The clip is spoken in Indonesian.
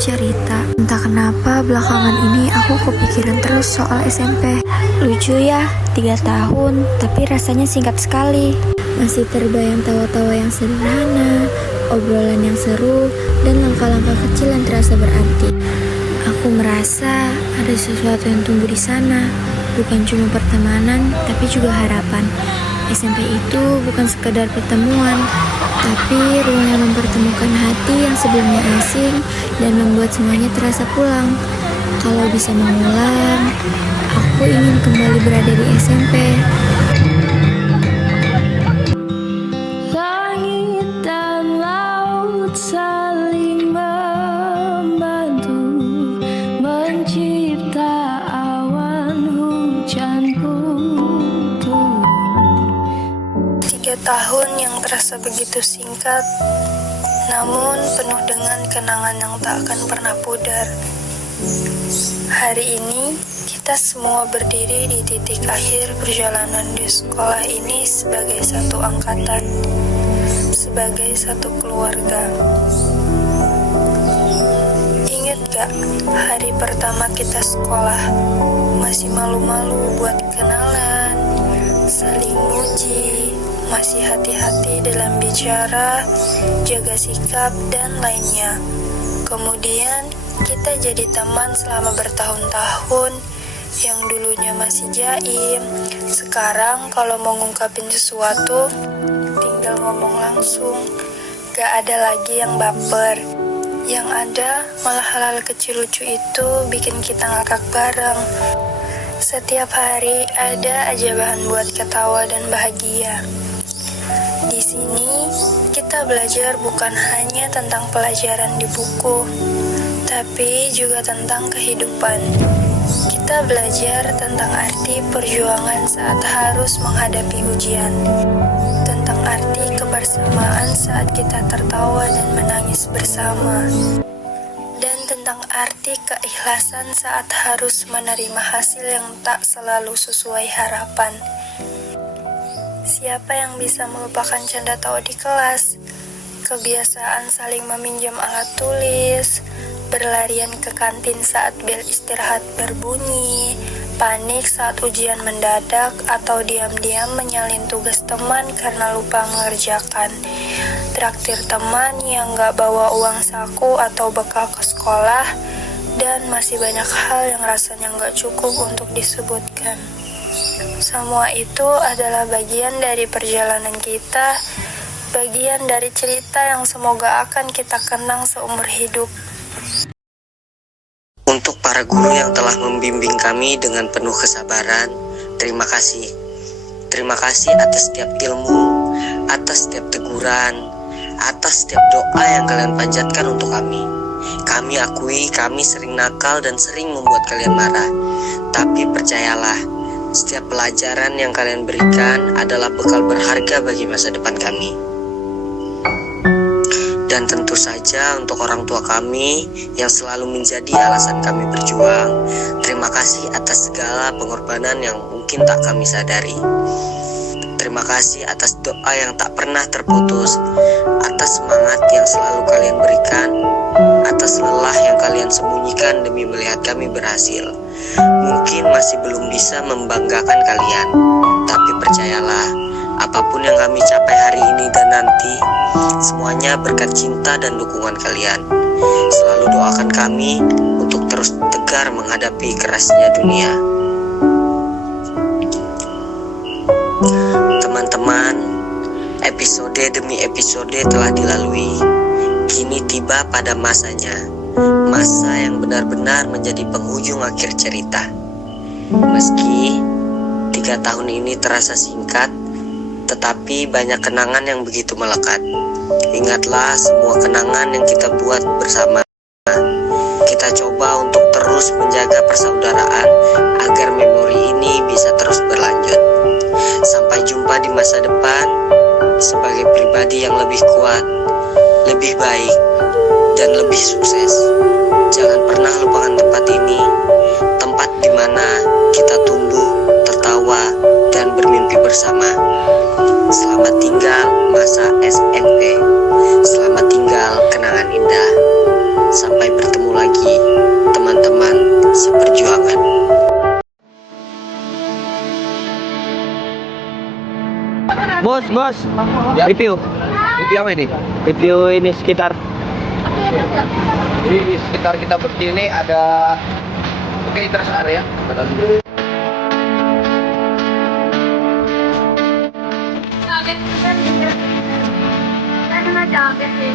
cerita. Entah kenapa belakangan ini aku kepikiran terus soal SMP. Lucu ya, 3 tahun, tapi rasanya singkat sekali. Masih terbayang tawa-tawa yang sederhana, obrolan yang seru, dan langkah-langkah kecil yang terasa berarti. Aku merasa ada sesuatu yang tumbuh di sana. Bukan cuma pertemanan, tapi juga harapan. SMP itu bukan sekedar pertemuan, tapi ruang yang mempertemukan hati yang sebelumnya asing dan membuat semuanya terasa pulang. Kalau bisa mengulang, aku ingin kembali berada di SMP. Langit dan laut saling membantu mencipta awan hujan pun turun. 3 tahun yang terasa begitu singkat, namun penuh dengan kenangan yang tak akan pernah pudar. Hari ini, kita semua berdiri di titik akhir perjalanan di sekolah ini sebagai satu angkatan, sebagai satu keluarga. Ingat gak, hari pertama kita sekolah, masih malu-malu buat kenalan, saling muji, masih hati-hati dalam bicara, jaga sikap, dan lainnya. Kemudian, kita jadi teman selama bertahun-tahun, yang dulunya masih jaim. Sekarang kalau mau ngungkapin sesuatu, tinggal ngomong langsung. Gak ada lagi yang baper. Yang ada, malah hal-hal kecil lucu itu bikin kita ngakak bareng. Setiap hari ada aja bahan buat ketawa dan bahagia. Di sini, kita belajar bukan hanya tentang pelajaran di buku, tapi juga tentang kehidupan. Kita belajar tentang arti perjuangan saat harus menghadapi ujian, tentang arti kebersamaan saat kita tertawa dan menangis bersama, dan tentang arti keikhlasan saat harus menerima hasil yang tak selalu sesuai harapan. Siapa yang bisa melupakan canda tawa di kelas? Kebiasaan saling meminjam alat tulis, berlarian ke kantin saat bel istirahat berbunyi, panik saat ujian mendadak, atau diam-diam menyalin tugas teman karena lupa mengerjakan, traktir teman yang gak bawa uang saku atau bekal ke sekolah, dan masih banyak hal yang rasanya gak cukup untuk disebutkan. Semua itu adalah bagian dari perjalanan kita, bagian dari cerita yang semoga akan kita kenang seumur hidup. Untuk para guru yang telah membimbing kami dengan penuh kesabaran, terima kasih. Terima kasih atas setiap ilmu, atas setiap teguran, atas setiap doa yang kalian panjatkan untuk kami. Kami akui kami sering nakal dan sering membuat kalian marah. Tapi percayalah, setiap pelajaran yang kalian berikan adalah bekal berharga bagi masa depan kami. Dan tentu saja untuk orang tua kami yang selalu menjadi alasan kami berjuang, terima kasih atas segala pengorbanan yang mungkin tak kami sadari. Terima kasih atas doa yang tak pernah terputus, atas semangat yang selalu kalian berikan, atas lelah yang kalian sembunyikan demi melihat kami berhasil. Mungkin masih belum bisa membanggakan kalian, tapi percayalah, apapun yang kami capai hari ini dan nanti, semuanya berkat cinta dan dukungan kalian. Selalu doakan kami untuk terus tegar menghadapi kerasnya dunia. Teman-teman, episode demi episode telah dilalui. Kini tiba pada masanya, masa yang benar-benar menjadi penghujung akhir cerita. Meski 3 tahun ini terasa singkat, tetapi banyak kenangan yang begitu melekat. Ingatlah semua kenangan yang kita buat bersama. Kita coba untuk terus menjaga persaudaraan agar memori ini bisa terus berlanjut. Sampai jumpa di masa depan sebagai pribadi yang lebih kuat, lebih baik, dan lebih sukses. Jangan pernah lupakan tempat ini, tempat di mana kita tumbuh, tertawa, dan bermimpi bersama. Selamat tinggal masa SMP. Selamat tinggal kenangan indah. Sampai bertemu lagi. Bos, Ya. review. Itu apa ini? Review ini sekitar. Di sekitar kita berdiri ini ada interest area. Kaget kan dia. Kan aja kaget sih.